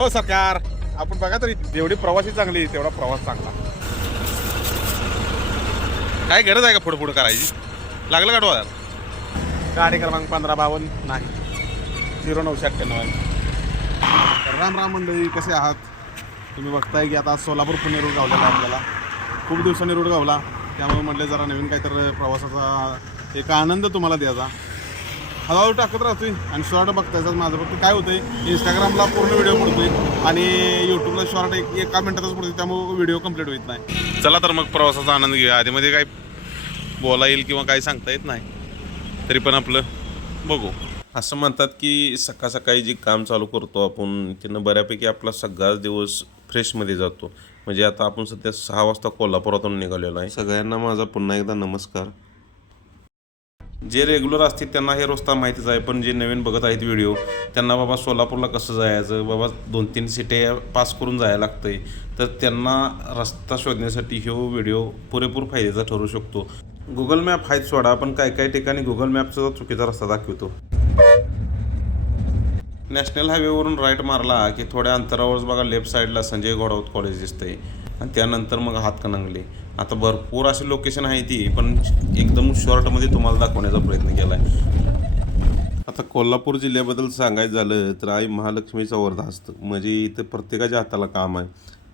हो सरकार आपण बघा तरी जेवढी प्रवासी चांगली तेवढा प्रवास चांगला. काय गरज आहे का पुढे पुढे करायची? लागलं का डोळ्यात? गाडी क्रमांक पंधरा बावन्न नाही. झिरो नऊशे अठ्ठ्याण्णव तर राम राम मंडळी कसे आहात? तुम्ही बघताय की आता सोलापूर पुणे रूट गावलेला आहे आपल्याला. खूप दिवसांनी रूट गावला. त्यामुळे म्हटलं जरा नवीन काहीतरी प्रवासाचा एक आनंद तुम्हाला द्यायचा. हळूहळू टाकत राहतोय आणि शॉर्ट बघतायचं माझं. फक्त काय होतंय इंस्टाग्रामला पूर्ण व्हिडिओ पडतोय आणि यूट्यूबला शॉर्ट एक एका मिनिटातच पडतोय त्यामुळे व्हिडिओ कंप्लीट होत नाही. चला तर मग प्रवासाचा आनंद घेऊया. आधीमध्ये काय बोला येईल किंवा काही सांगता येत नाही तरी पण आपलं बघू. असं म्हणतात की सकाळ सकाळी जे काम चालू करतो आपण त्यानं बऱ्यापैकी आपला सगळाच दिवस फ्रेशमध्ये जातो. म्हणजे आता आपण सध्या सहा वाजता कोल्हापुरातून निघालेलो आहे. सगळ्यांना माझा पुन्हा एकदा नमस्कार. जे रेग्युलर असतील त्यांना हे रस्ता माहितीच आहे पण जे नवीन बघत आहेत व्हिडिओ त्यांना बाबा सोलापूरला कसं जायचं? बाबा दोन तीन सिटे पास करून जायला लागतंय. तर त्यांना रस्ता शोधण्यासाठी हो व्हिडिओ पुरेपूर फायद्याचा ठरू शकतो. गुगल मॅप आहेत सोडा पण काही काही ठिकाणी गुगल मॅपचा चुकीचा रस्ता दाखवतो. नॅशनल हायवेवरून राईट मारला की थोड्या अंतरावरच बघा लेफ्ट साईडला संजय घोडावत कॉलेज दिसतंय. आणि त्यानंतर मग हातकणंगले आता भरपूर अशी लोकेशन आहे ती पण एकदम शॉर्टमध्ये तुम्हाला दाखवण्याचा प्रयत्न केला आहे आता कोल्हापूर जिल्ह्याबद्दल सांगायचं झालं तर आई महालक्ष्मीचा वर्धा असतं. म्हणजे इथं प्रत्येकाच्या हाताला काम आहे.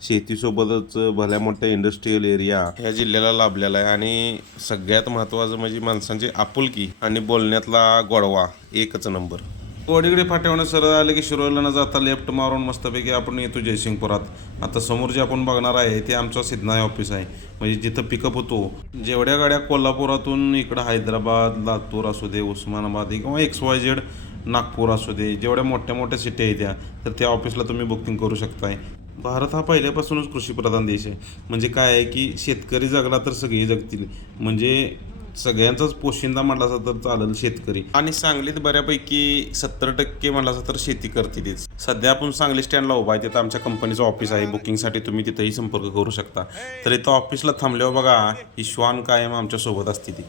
शेतीसोबतच भल्या मोठ्या इंडस्ट्रीयल एरिया ह्या जिल्ह्याला लाभलेला आहे. आणि सगळ्यात महत्त्वाचं म्हणजे माणसांची आपुलकी आणि बोलण्यातला गोडवा एकच नंबर वडीकडे फाट्यावरून सरळ आले की शिरोळला न जाता लेफ्ट मारून मस्तपैकी आपण येतो जयसिंगपुरात. आता समोर जे आपण बघणार आहे ते आमचं सिद्धनाय ऑफिस आहे. म्हणजे जिथं पिकअप होतो जेवढ्या गाड्या कोल्हापुरातून इकडं हैदराबाद लातूर असू दे उस्मानाबाद किंवा एक्स वाय झेड नागपूर असू दे जेवढ्या मोठ्या मोठ्या सिटी आहेत त्या तर त्या ऑफिसला तुम्ही बुकिंग करू शकताय. भारत हा पहिल्यापासूनच कृषीप्रधान देश आहे. म्हणजे काय आहे की शेतकरी जगला तर सगळी जगतील. म्हणजे सगळ्यांचाच पोशिंदा म्हटला असं तर चालेल शेतकरी. आणि सांगलीत बऱ्यापैकी सत्तर टक्के म्हटलं असं तर शेती करतीच सध्या आपण सांगली स्टँडला उभा आहे तिथं आमच्या कंपनीचं ऑफिस आहे. बुकिंगसाठी तुम्ही तिथंही संपर्क करू शकता. तर इथं ऑफिसला थांबल्यावर बघा ही श्वान कायम आमच्यासोबत असते ती.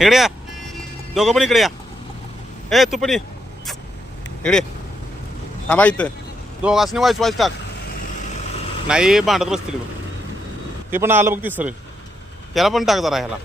इकडे या. दोघं पण इकडे या. ए तू पण ये. इकडे. थांबा इथं. दोघांनी वाईस वाईस टाक. नाही भांडत बसतील बघ. ते पण आलं बघ तिसरं. त्याला पण टाक जरा ह्याला.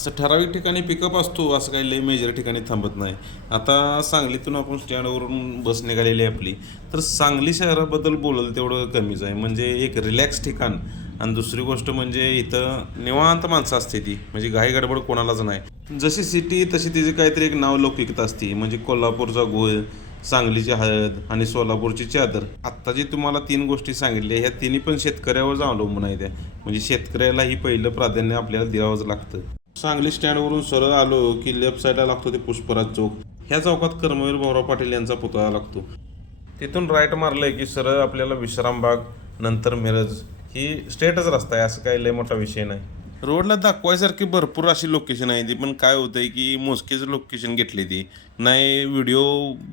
असं ठराविक ठिकाणी पिकअप असतो असं काही लय मेजर ठिकाणी थांबत नाही. आता सांगलीतून आपण स्टँडवरून बस निघालेली आहे आपली. तर सांगली शहराबद्दल बोललं तेवढं कमीच आहे. म्हणजे एक रिलॅक्स ठिकाण आणि दुसरी गोष्ट म्हणजे इथं निवांत माणसं असते ती. म्हणजे घाई गडबड कोणालाच नाही. जशी सिटी तशी तिची काहीतरी एक नावलौकिकता असते. म्हणजे कोल्हापूरचा गोळ सांगलीची हळद आणि सोलापूरची चादर. आत्ता जे तुम्हाला तीन गोष्टी सांगितल्या ह्या तिन्ही पण शेतकऱ्यावर अवलंबून आहेत त्या. म्हणजे शेतकऱ्याला ही पहिलं प्राधान्य आपल्याला द्यावंच लागतं. सांगली स्टँडवरून सरळ आलो की लेफ्ट साईडला लागतो ते पुष्पराज चौक. ह्या चौकात कर्मवीर भाऊराव पाटील यांचा पुतळा लागतो. तिथून राईट मारलंय की सरळ आपल्याला विश्रामबाग नंतर मिरज. ही स्ट्रेटच रस्ता आहे असं काही लय मोठा विषय नाही. रोडला दाखवायसारखी भरपूर अशी लोकेशन आहे ती. पण काय होतंय की मोजकेच लोकेशन घेतली ती. नाही व्हिडिओ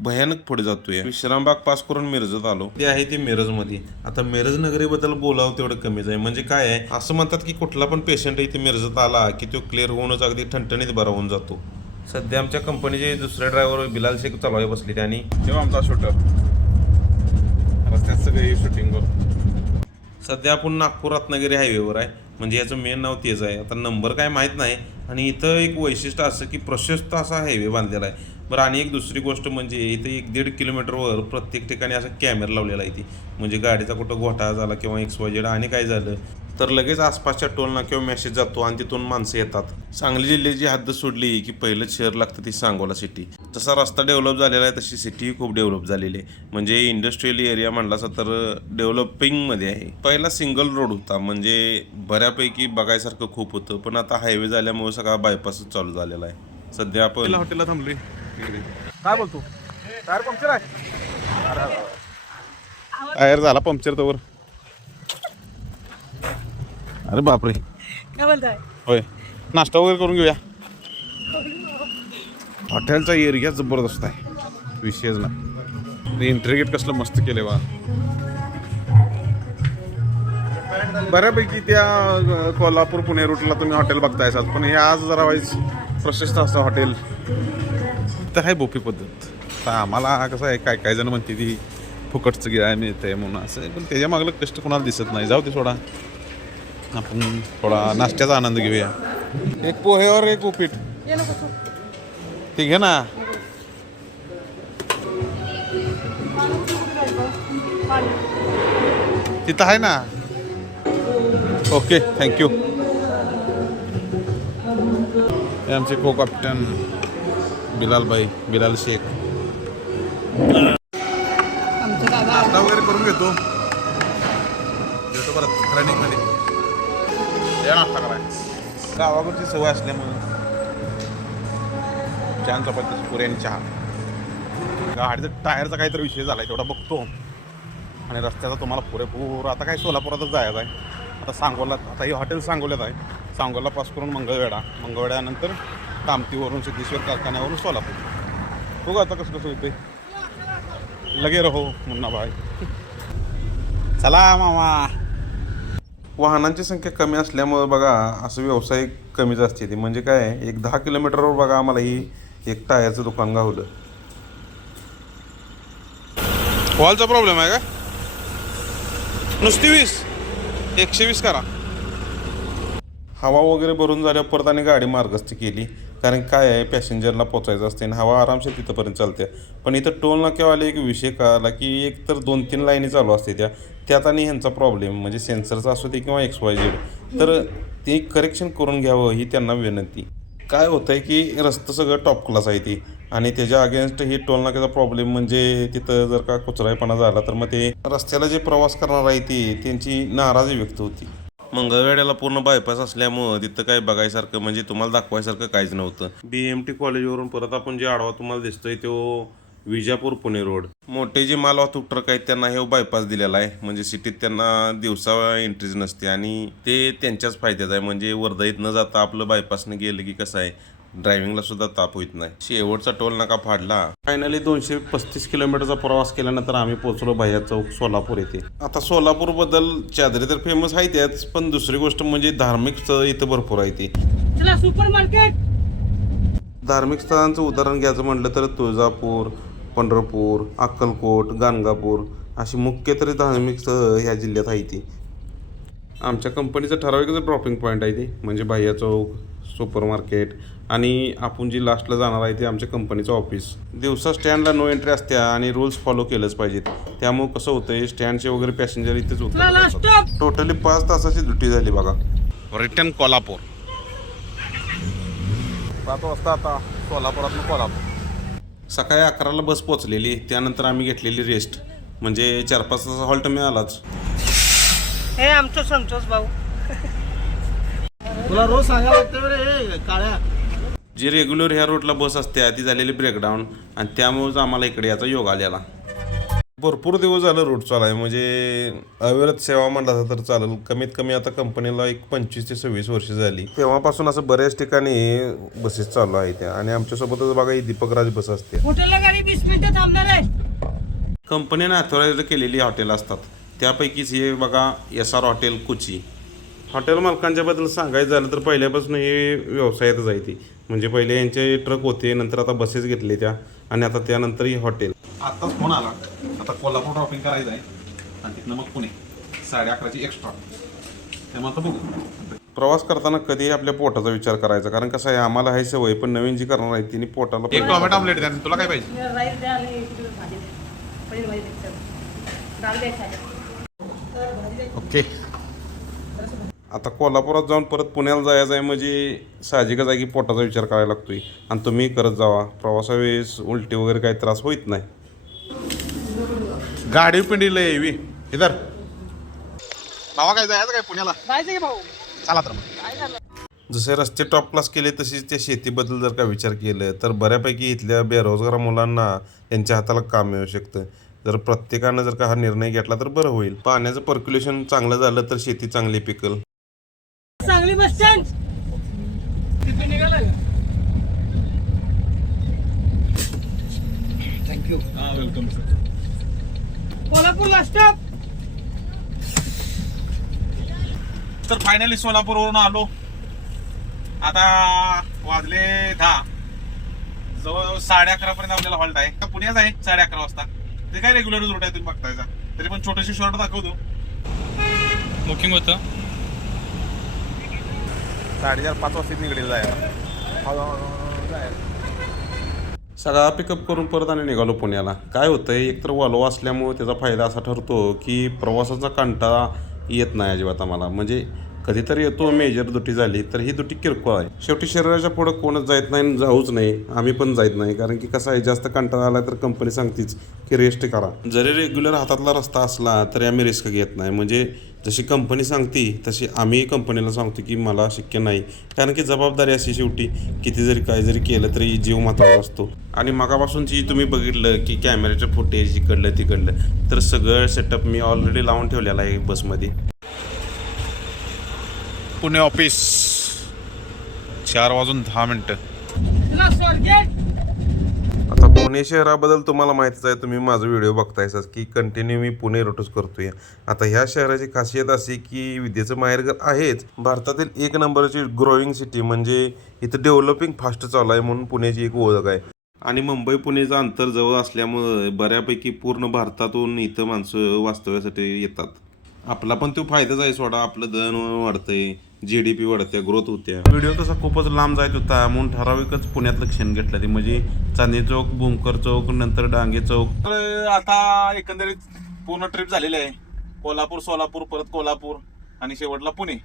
भयानक पुढे जातोय. विश्रामबाग पास करून मिरजत आलो. ते आहे ते मिरजमध्ये. आता मिरज नगरीबद्दल बोलावं तेवढं कमीच आहे म्हणजे काय आहे असं म्हणतात की कुठला पण पेशंट इथे मिरजत आला की तो क्लिअर होऊनच अगदी ठणठणीत बरा होऊन जातो. सध्या आमच्या कंपनीचे दुसरे ड्रायव्हर बिलाल शेख चालवाय बसले त्यांनी तेव्हा आमचा शूटर रस्त्यात सगळी शूटिंग करू. सध्या आपण नागपूर रत्नागिरी हायवेवर आहे. म्हणजे याचं मेन नाव तेज आहे. आता नंबर काय माहीत नाही. आणि इथं एक वैशिष्ट्य असं की प्रशस्त असा हायवे बांधलेला आहे. बरं आणि एक दुसरी गोष्ट म्हणजे इथं एक दीड किलोमीटरवर प्रत्येक ठिकाणी असा कॅमेरा लावलेला आहे ती म्हणजे गाडीचा कुठं घोटाळा झाला किंवा एक्स वाय आणि काय झालं तर लगेच आसपासच्या टोलना किंवा मेसेज जातो आणि तिथून माणसं येतात. सांगली जिल्ह्याची हद्द सोडली की पहिलं शहर लागतं ती सांगोला सिटी जसा रस्ता डेव्हलप झालेला आहे तशी सिटी खूप डेव्हलप झालेली आहे. म्हणजे इंडस्ट्रियल एरिया म्हणला असं तर डेव्हलपिंगमध्ये आहे. पहिला सिंगल रोड होता म्हणजे बऱ्यापैकी बघायसारखं खूप होतं. पण आता हायवे झाल्यामुळे सगळा बायपासच चालू झालेला आहे. सध्या आपण हॉटेलला थांबली. काय बोलतो? टायर पंक्चर आहे. टायर झाला पंक्चर तवर. अरे बापरे. काय बोलताय? होय. नाश्ता वगैरे करून घेऊया. हॉटेलचा एरिया जबरदस्त आहे. विषयच नाही. इंटरगेट कसलं मस्त केले बा बऱ्यापैकी त्या कोल्हापूर पुणे रूटला तुम्ही हॉटेल बघताय असाल पण हे आज जरा वाईज प्रशस्त असं हॉटेल. तर आहे बोपी पद्धत. तर आम्हाला कसं आहे काय काय जण म्हणते ती फुकटचं गिराय मिळतंय म्हणून असं पण त्याच्या मागलं कष्ट कोणाला दिसत नाही. जाऊ दे सोडा. आपण थोडा नाश्त्याचा आनंद घेऊया. एक पोहेवर एक उपीट. ते घे ना. तिथं आहे ना? ओके थँक्यू हे आमचे को कॅप्टन बिलाल भाई बिलाल शेख नाश्ता वगैरे करून घेतो. येतो परत. रनिंगमध्ये कराय गावाकडची सवय असल्यामुळे. छान चपाती पुरी आणि चहा. गाडीचा टायरचा काहीतरी विषय झाला तेवढा बघतो. आणि रस्त्याचा तुम्हाला पुरेपूर आता काय सोलापुरातच जायचं आहे. आता सांगोला आता हे हॉटेल सांगोल्यात आहे. सांगोला पास करून मंगळवेढा. मंगळवेड्यानंतर कामतीवरून सिद्धेश्वर कारखान्यावरून सोलापूर. बघू आता कसं कसं होते लगे रहो मुन्ना भाई चला मामा. वाहनांची संख्या कमी असल्यामुळं बघा असं व्यवसाय कमीच असते ती. म्हणजे काय एक दहा किलोमीटरवर बघा आम्हाला ही एक टायरचं दुकान गावलं. वॉलचा प्रॉब्लेम आहे का? नुसती वीस. एकशे वीस करा. हवा वगैरे भरून झाल्यावर परत आणि गाडी मार्गस्थ केली. कारण काय आहे पॅसेंजरला पोचायचं असते आणि हवा आरामशीर तिथंपर्यंत चालते. पण इथं टोल नाक्यावाले एक विषय कळाला की एक तर दोन तीन लाईनी चालू असते त्या. त्यात आणि ह्यांचा प्रॉब्लेम म्हणजे सेन्सरचा असू दे किंवा एक्स वाय झेड तर ते करेक्शन करून घ्यावं ही त्यांना विनंती. काय होतं आहे की रस्तं सगळं टॉप क्लास आहे ती. आणि त्याच्या अगेन्स्ट ही टोल नाक्याचा प्रॉब्लेम म्हणजे तिथं जर का कुचराईपणा झाला तर मग ते रस्त्याला जे प्रवास करणार आहे ती त्यांची नाराजी व्यक्त होती. मंगळवेड्याला पूर्ण बायपास असल्यामुळं तिथं काय बघायसारखं म्हणजे तुम्हाला दाखवायसारखं काहीच नव्हतं. बी एम टी कॉलेजवरून परत आपण जे आडवा तुम्हाला दिसतोय तो विजापूर पुणे रोड. मोठे जे माल वाहतूक ट्रक आहेत त्यांना हे बायपास दिलेला आहे. म्हणजे सिटीत त्यांना दिवसा एंट्रीज नसते आणि ते त्यांच्याच फायद्यात आहे. म्हणजे वर्धईत न जाता आपलं बायपासने गेलं की कसं आहे? ड्रायव्हिंगला सुद्धा ताप होत नाही. शेवटचा टोल नाका फाडला. फायनली दोनशे पस्तीस किलोमीटरचा प्रवास केल्यानंतर आम्ही पोहोचलो भैया चौक सोलापूर येथे. आता सोलापूरबद्दल चादरी तर फेमस आहे त्याच पण दुसरी गोष्ट म्हणजे धार्मिक स्थळ इथं भरपूर आहे ती. चला सुपर मार्केट धार्मिक स्थळांचं उदाहरण घ्यायचं म्हटलं तर तुळजापूर पंढरपूर अक्कलकोट गाणगापूर अशी मुख्य तरी धार्मिक स्थळं ह्या जिल्ह्यात आहे ती. आमच्या कंपनीचं ठराविकच ड्रॉपिंग पॉईंट आहे ते म्हणजे बाह्या चौक सुपर मार्केट आणि आपण जी लास्टला जाणार आहे ते आमच्या कंपनीचं ऑफिस दिवसा स्टँडला नो एंट्री असत्या आणि रूल्स फॉलो केलंच पाहिजेत. त्यामुळे कसं होतंय स्टँडचे वगैरे पॅसेंजर इथेच होतं टोटली पाच तासाची ड्युटी झाली बघा. रिटर्न कोल्हापूर. पाच वाजता आता सोलापुरातून कोल्हापूर. सकाळी अकराला बस पोचलेली त्यानंतर आम्ही घेतलेली रेस्ट म्हणजे चार पाच तास हॉल्ट मिळालाच. हे आमचं संतोष भाऊ. तुला रोज सांगायला लागतं हे काळ्या. जी रेग्युलर ह्या रोडला बस असते ती झालेली ब्रेकडाऊन आणि त्यामुळेच आम्हाला इकडे याचा योग आलेला. भरपूर दिवस झालं रूट चालू आहे म्हणजे अविरत सेवा म्हणला तर चालेल. कमीत कमी आता कंपनीला एक पंचवीस ते सव्वीस वर्ष झाली. तेव्हापासून असं बऱ्याच ठिकाणी बसेस चालू आहे त्या आणि आमच्यासोबतच बघा ही दीपक राज बस असते. हॉटेलला गाडी वीस मिनिटं थांबणार आहे? कंपनीने अथॉराईज केलेली हॉटेल असतात. त्यापैकीच हे बघा एस आर हॉटेल कुची. हॉटेल मालकांच्याबद्दल सांगायचं झालं तर पहिल्यापासून हे व्यवसायातच आहे ती. म्हणजे पहिले यांचे ट्रक होते नंतर आता बसेस घेतले त्या आणि आता त्यानंतर ही हॉटेल. आत्ताच फोन आला. आता कोल्हापूर ड्रॉपिंग करायचं आहे. आणि तिथनं मग पुणे. साडे अकराची एक्स्ट्रा त्यामुळे आता बघू. प्रवास करताना कधीही आपल्या पोटाचा विचार करायचा. कारण कसं आहे आम्हाला आहे सवय पण नवीन जी करणार आहे तिने पोटाला एक टोमॅटो ऑमलेट द्या तुला काय पाहिजे? राईस द्या आणि भाजी द्या पनीर भाजी द्या दाल द्या खायला ओके आता कोल्हापुरात जाऊन परत पुण्याला जायचं आहे म्हणजे साहजिकच आहे की पोटाचा विचार करायला लागतोय. आणि तुम्ही करत जावा. प्रवासावेळेस उलटी वगैरे काही त्रास होत नाही. गाडी पिंडी लय येवी इधर. बाबा काय जायचं काय पुण्याला? जायचं की भाऊ? चला तर मग. जसे रस्ते टॉप क्लास केले तसेच त्या शेतीबद्दल जर का विचार केलं तर बऱ्यापैकी इथल्या बेरोजगार मुलांना त्यांच्या हाताला काम मिळू शकतं. जर प्रत्येकानं जर का हा निर्णय घेतला तर बरं होईल. पाण्याचं पर्क्युलेशन चांगलं झालं तर शेती चांगली पिकल सांगली बस स्टँड तिथून निघाला का? वेलकम कोल्हापूरला स्टॉप तर फायनली सोलापूरवरून आलो. आता वाजले दहा. जवळ साडे अकरा पर्यंत आपल्याला हॉल्ट आहे. पुण्याच आहे साडे अकरा वाजता. ते काय रेग्युलर रूट आहे तुम्ही बघतायचा तरी पण छोटीशी शॉर्ट दाखवतो. बुकिंग होतं. साडेचार पाच वाजता जायला जायला. सगळा पिकअप करून परत आणि निघालो पुण्याला. काय होतं आहे एकतर वालो असल्यामुळे त्याचा फायदा असा ठरतो की प्रवासाचा कंटाळा येत नाही अजिबात आम्हाला. म्हणजे कधीतरी येतो मेजर दुटी झाली तर ही दुटी किरकोळ आहे. शेवटी शरीराच्या पुढं कोणच जायत नाही आणि जाऊच नाही. आम्ही पण जायत नाही. कारण की कसं आहे जास्त कंटाळा आला तर कंपनी सांगतीच की रेस्ट करा. जरी रेग्युलर हातातला रस्ता असला तरी आम्ही रिस्क घेत नाही. म्हणजे जशी कंपनी सांगती तशी आम्ही कंपनीला सांगतो की मला शक्य नाही. कारण की जबाबदारी अशी शेवटी किती जरी काय जरी केलं तरी जीव महत्त्वाचा असतो. आणि मगापासूनची तुम्ही बघितलं की कॅमेऱ्याचं फुटेज इकडलं तिकडलं तर सगळं सेटअप मी ऑलरेडी लावून ठेवलेला आहे बसमध्ये पुणे ऑफिस चार वाजून दहा मिनिटं. पुणे शहराबद्दल तुम्हाला माहितीच आहे तुम्ही माझा व्हिडिओ बघतायच की कंटिन्यू मी पुणे रोटच करतोय. आता ह्या शहराची खासियत अशी की विद्येचं माहेरघर आहेच. भारतातील एक नंबरची ग्रोईंग सिटी म्हणजे इथं डेव्हलपिंग फास्ट चालू आहे म्हणून पुण्याची एक ओळख आहे. आणि मुंबई पुणेचं अंतर जवळ असल्यामुळं बऱ्यापैकी पूर्ण भारतातून इथं माणसं वास्तव्यासाठी येतात. आपला पण तो फायदाच आहे सोडा आपलं धन वाढतंय. जी डी पी वाढते ग्रोथ होत्या. व्हिडिओ तसा खूपच लांब जायत होता. म्हणून ठराविकच पुण्यातलं क्षण घेतलं ते. म्हणजे चांदी चौक भूमकर चौक नंतर डांगे चौक. तर आता एकंदरीत पूर्ण ट्रिप झालेली आहे. कोल्हापूर सोलापूर परत कोल्हापूर आणि शेवटला पुणे.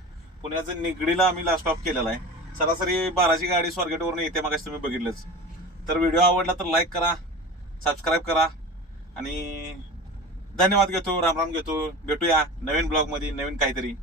पुण्याचं निगडीला आम्ही लास्ट स्टॉप केलेला आहे. सरासरी बाराची गाडी स्वारगेटवरून येते मग तुम्ही बघितलंच. तर व्हिडिओ आवडला तर लाईक करा सबस्क्राईब करा आणि धन्यवाद घेतो राम राम घेतो. भेटूया नवीन ब्लॉगमध्ये नवीन काहीतरी.